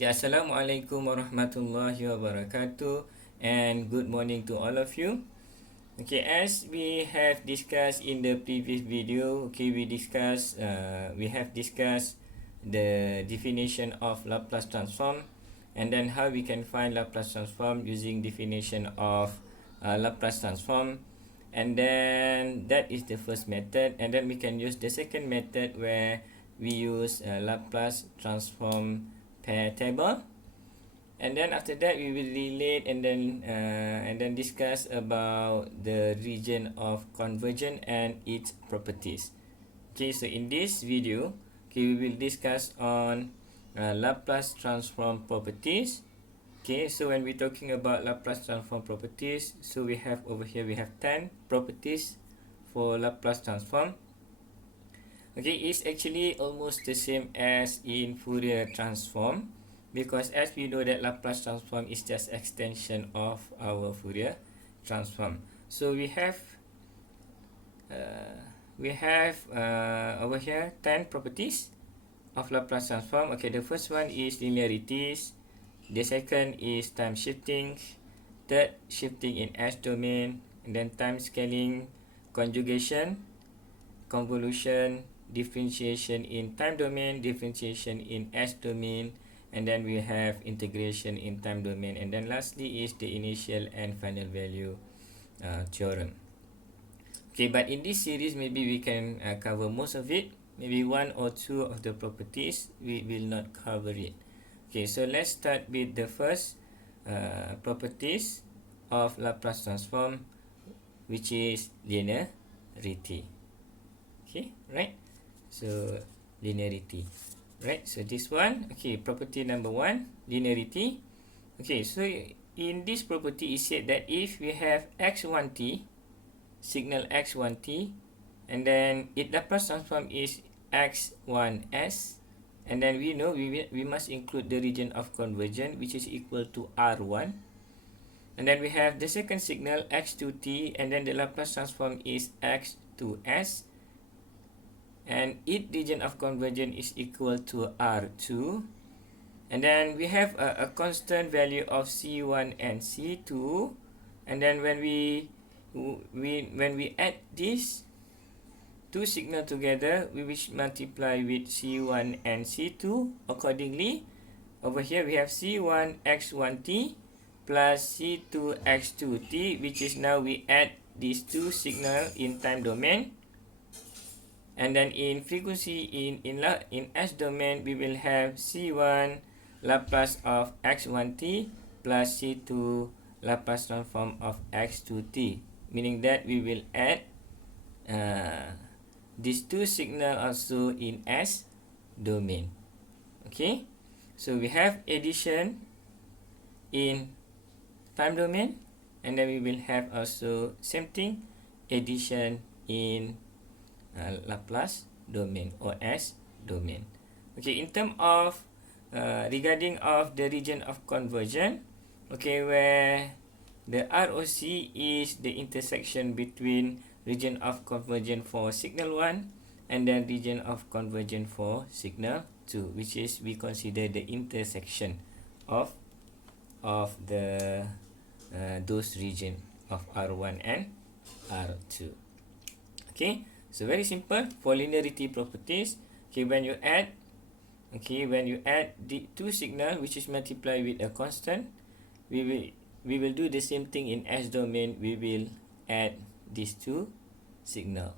Okay, Assalamualaikum warahmatullahi wabarakatuh, and good morning to all of you. Okay, as we have discussed in the previous video, okay, we have discussed the definition of Laplace transform, and then how we can find Laplace transform using definition of Laplace transform, and then that is the first method, and then we can use the second method where we use Laplace transform pair table. And then after that we will relate and then discuss about the region of convergence and its properties. Okay, so in this video, okay, we will discuss on Laplace transform properties. Okay, so when we're talking about Laplace transform properties, so we have over here we have 10 properties for Laplace transform. Okay, it's actually almost the same as in Fourier transform, because as we know that Laplace transform is just extension of our Fourier transform. So over here 10 properties of Laplace transform. Okay, the first one is linearities, the second is time shifting, third shifting in S domain, and then time scaling, conjugation, convolution, differentiation in time domain, differentiation in S domain, and then we have integration in time domain, and then lastly is the initial and final value theorem. Okay, but in this series maybe we can cover most of it. Maybe one or two of the properties we will not cover it. Okay, so let's start with the first properties of Laplace transform, which is linearity. Okay, right? So linearity, right? So this one, okay, property number one, linearity. Okay, so in this property it said that if we have x1t, signal x1t, and then its Laplace transform is x1s, and then we know we must include the region of convergence, which is equal to R1. And then we have the second signal x2t, and then the Laplace transform is x2s, and its region of convergence is equal to R2. And then we have a constant value of C1 and C2, and then when we add these two signal together, we will multiply with C1 and C2 accordingly. Over here we have C1 x1t plus C2 x2t, which is now we add these two signal in time domain. And then in frequency in S domain, we will have C1 Laplace of x1t plus C2 Laplace transform of x2t, meaning that we will add these two signal also in S domain. Okay, so we have addition in time domain, and then we will have also same thing, addition in Laplace domain or S domain. Okay, in terms of regarding of the region of convergence, okay, where the ROC is the intersection between region of convergence for signal 1 and then region of convergence for signal 2, which is we consider the intersection of the those region of R1 and R2. Okay, so very simple for linearity properties. Okay, when you add the two signal which is multiplied with a constant, we will do the same thing in S domain. We will add these two signal.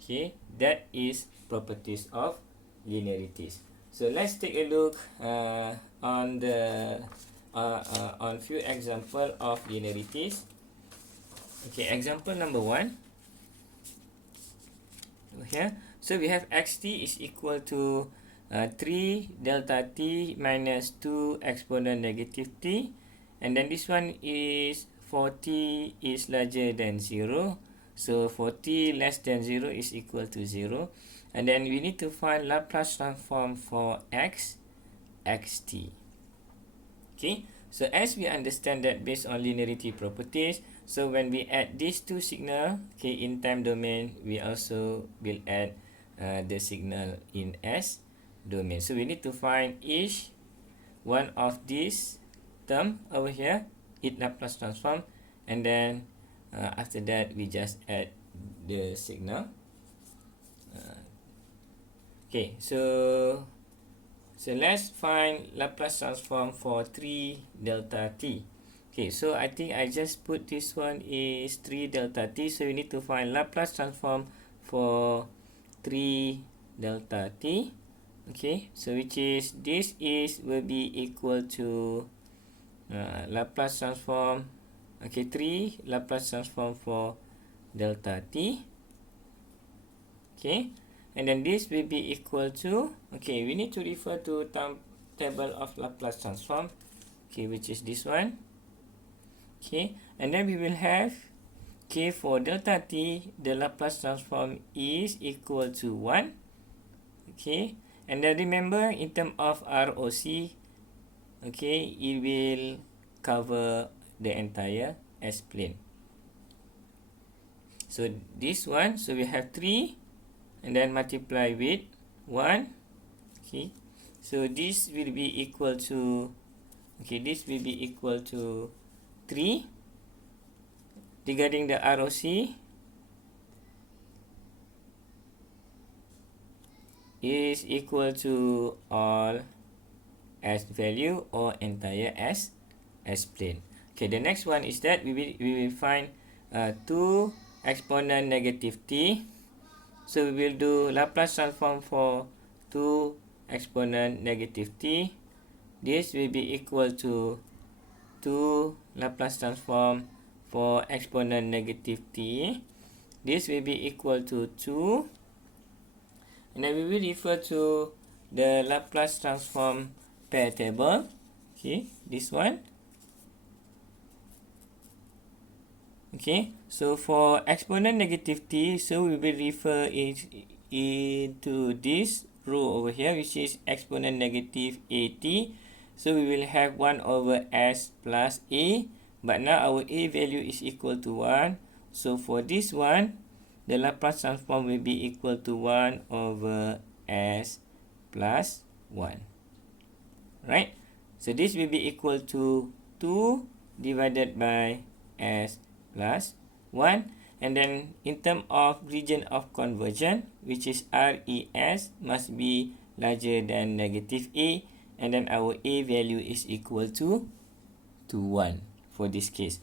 Okay, that is properties of linearities. So let's take a look on few example of linearities. Okay, example number one. Here, so we have xt is equal to 3 delta t minus 2 exponent negative t, and then this one is for t is larger than 0, so for t less than 0 is equal to 0, and then we need to find Laplace transform for xt. Okay, so as we understand that based on linearity properties, so when we add these two signal, okay, in time domain, we also will add the signal in S domain. So we need to find each one of these term over here, it Laplace transform, and then after that we just add the signal. Okay, so let's find Laplace transform for 3 delta t. Okay, so I think I just put this one is 3 delta t, so we need to find Laplace transform for 3 delta t. Okay, so which is this is will be equal to Laplace transform, okay, 3 Laplace transform for delta t. Okay, and then this will be equal to, okay, we need to refer to table of Laplace transform, okay, which is this one. Okay, and then we will have, okay, for delta t, the Laplace transform is equal to 1. Okay, and then remember in terms of ROC, okay, it will cover the entire S-plane. So this one, so we have 3 and then multiply with 1. Okay, so this will be equal to, okay, this will be equal to 3. Regarding the ROC, is equal to all S value or entire S plane. Okay, the next one is that we will find 2 exponent negative t. So we will do Laplace transform for 2 exponent negative t. This will be equal to 2 Laplace transform for exponent negative t. This will be equal to 2. And then we will refer to the Laplace transform pair table. Okay, this one. Okay, so for exponent negative t, so we will refer it into this row over here, which is exponent negative at. So we will have 1 over s plus a, but now our a value is equal to 1. So for this one, the Laplace transform will be equal to 1 over s plus 1. Right? So this will be equal to 2 divided by s plus 1. And then in terms of region of conversion, which is RES, must be larger than negative a. And then our a value is equal to 1 for this case.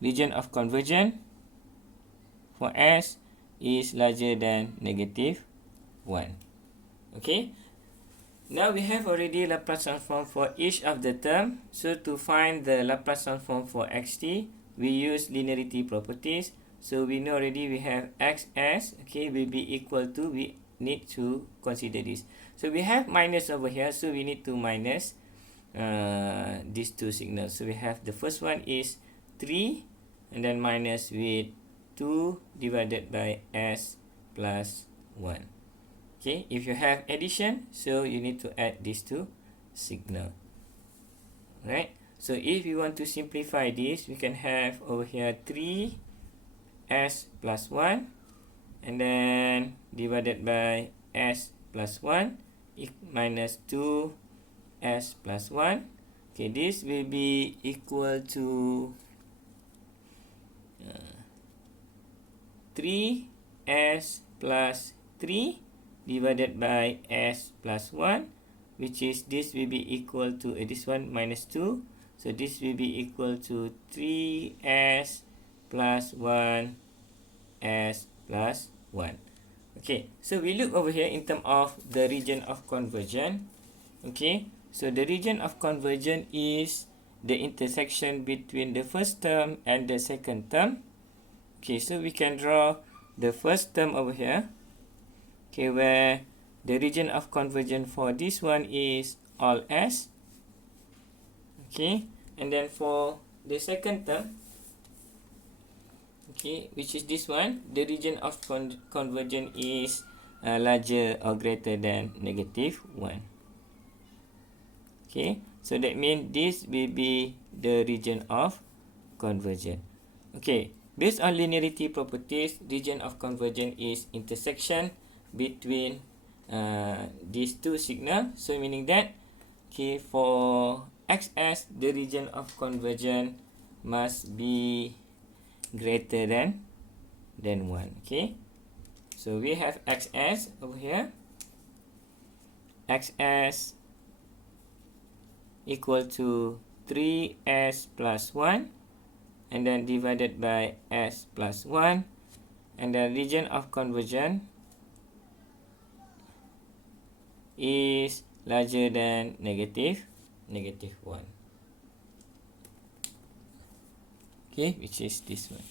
Region of conversion for S is larger than negative 1. Okay. Now we have already Laplace transform for each of the term. So to find the Laplace transform for xt, we use linearity properties. So we know already we have xs, okay, will be equal to, we need to consider this. So we have minus over here, so we need to minus these two signals. So we have the first one is 3 and then minus with 2 divided by s plus 1. Okay, if you have addition, so you need to add these two signal. Right? So if you want to simplify this, we can have over here 3s plus 1 and then divided by s plus 1 minus 2s plus 1. Okay, this will be equal to 3s plus 3 divided by s plus 1, which is this will be equal to this one minus 2. So this will be equal to 3s plus 1 s plus 1. Okay, so we look over here in terms of the region of conversion. Okay, so the region of conversion is the intersection between the first term and the second term. Okay, so we can draw the first term over here. Okay, where the region of conversion for this one is all s. Okay, and then for the second term, okay, which is this one, the region of conversion is larger or greater than negative 1. Okay, so that means this will be the region of conversion. Okay, based on linearity properties, region of conversion is intersection between these two signals. So meaning that okay, for XS, the region of convergence must be greater than 1. Okay, so we have XS over here. XS equal to 3S plus 1 and then divided by S plus 1, and the region of convergence is larger than negative 1. Okay, which is this one.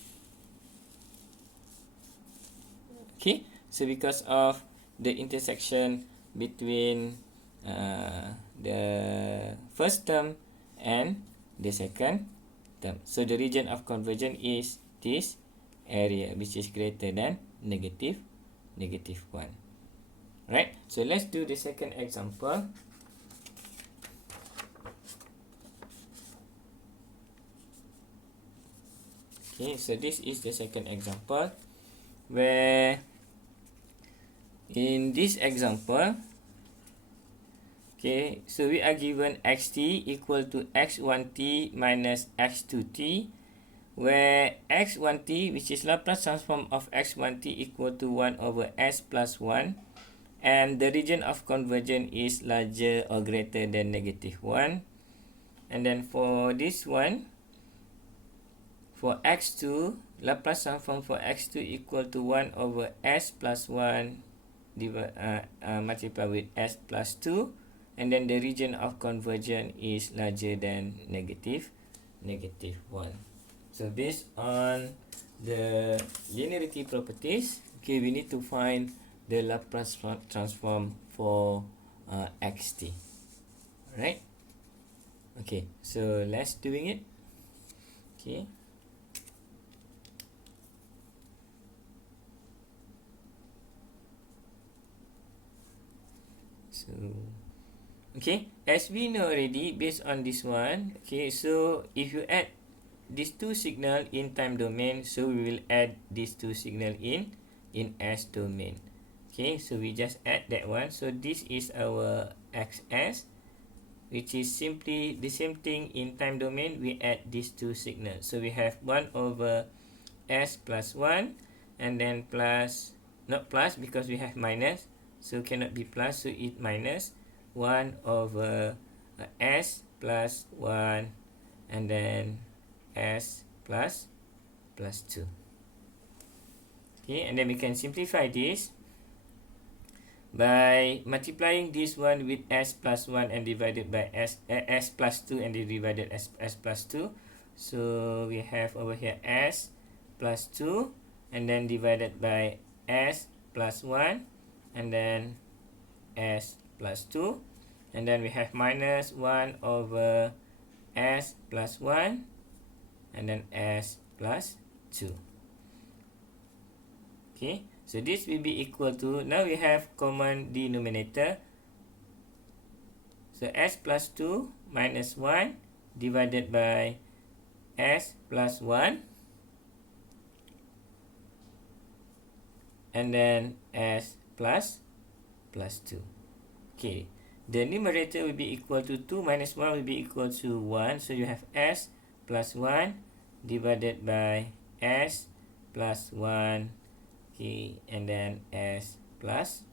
Okay, so because of the intersection between the first term and the second term, so the region of convergence is this area which is greater than negative 1. Right, so let's do the second example. Okay, so this is the second example, where in this example, okay, so we are given xt equal to x1t minus x2t, where x1t, which is Laplace transform of x1t, equal to 1 over s plus 1, and the region of convergence is larger or greater than negative 1. And then for this one, for x2, Laplace transform for x2 equal to 1 over s plus 1 multiplied with s plus 2, and then the region of convergence is larger than negative 1. So based on the linearity properties, okay, we need to find the Laplace transform for xt. Alright, okay, so let's doing it. Okay, so okay, as we know already, based on this one, okay, so if you add these two signal in time domain, so we will add these two signal in s domain. Okay, so we just add that one. So this is our XS, which is simply the same thing in time domain. We add these two signals. So we have 1 over S plus 1, and then plus, not plus because we have minus, so cannot be plus, so it minus 1 over S plus 1, and then S plus 2. Okay, and then we can simplify this by multiplying this one with s plus 1 and divided by s plus 2 and divided s plus 2. So we have over here s plus 2 and then divided by s plus 1 and then s plus 2, and then we have minus 1 over s plus 1 and then s plus 2. Okay, so this will be equal to, now we have common denominator, so s plus 2 minus 1 divided by s plus 1 and then s plus 2. Okay, the numerator will be equal to 2 minus 1 will be equal to 1, so you have s plus 1 divided by s plus 1, okay, and then s plus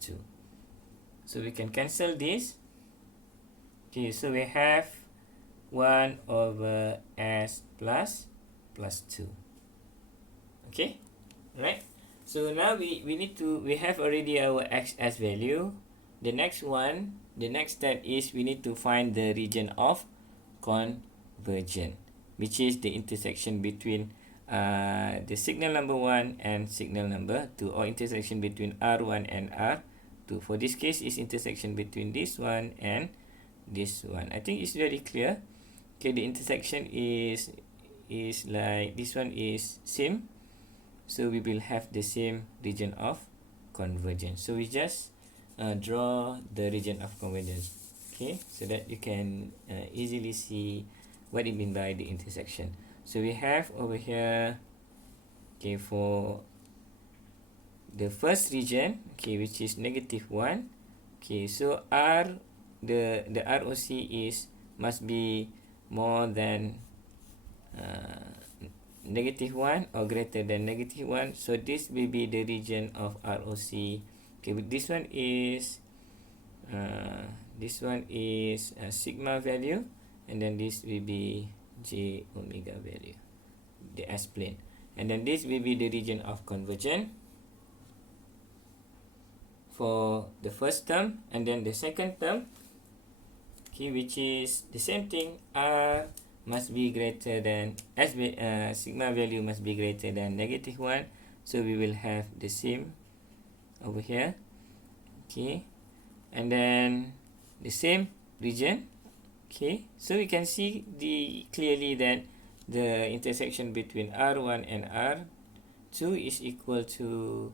2. So we can cancel this. Okay, so we have 1 over s plus 2. Okay, right? So now we have already our xs value. The next step is we need to find the region of convergence, which is the intersection between the signal number 1 and signal number 2, or intersection between R1 and R2. For this case, is intersection between this one and this one. I think it's very clear. Okay, the intersection is like this one is same, so we will have the same region of convergence. So we just draw the region of convergence, okay, so that you can easily see what it mean by the intersection. So we have over here, okay, for the first region, okay, which is -1, okay, so R the ROC is must be more than -1 or greater than -1. So this will be the region of ROC. Okay, but this one is sigma value, and then this will be J omega value, the S plane, and then this will be the region of convergence for the first term. And then the second term, okay, which is the same thing, R must be greater than sigma value must be greater than -1. So we will have the same over here, okay, and then the same region. Okay, so we can see clearly that the intersection between R1 and R2 is equal to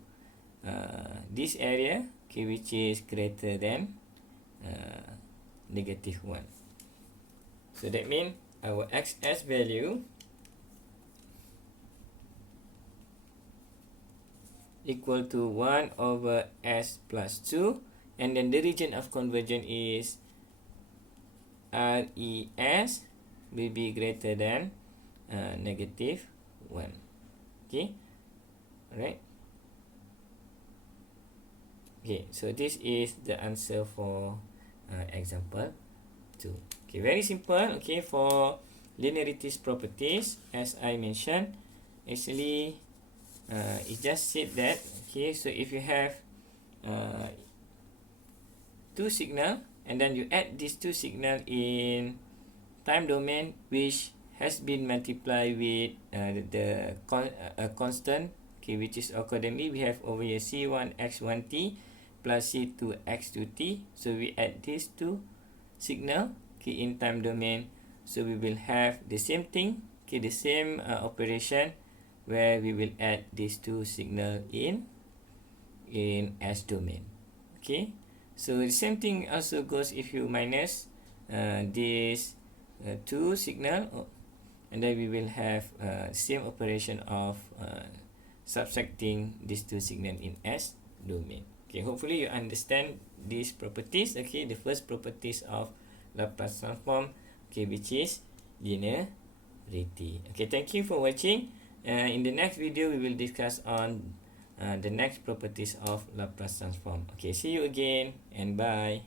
this area, okay, which is greater than -1. So that means our XS value equal to 1 over S plus 2, and then the region of convergence is RES will be greater than -1. Okay, alright. Okay, so this is the answer for example 2. Okay, very simple. Okay, for linearities properties, as I mentioned, actually it just said that, okay, so if you have two signal, and then you add these two signal in time domain which has been multiplied with constant, okay, which is accordingly we have over here C1 x1t plus C2 x2t. So we add these two signal, okay, in time domain, so we will have the same thing, okay, the same operation where we will add these two signal in S domain. Okay, so the same thing also goes if you minus this two signal, and then we will have same operation of subtracting these two signal in S domain. Okay, hopefully you understand these properties. Okay, the first properties of Laplace transform, okay, which is linearity. Okay, thank you for watching. In the next video, we will discuss on the next properties of Laplace transform. Okay, see you again and bye.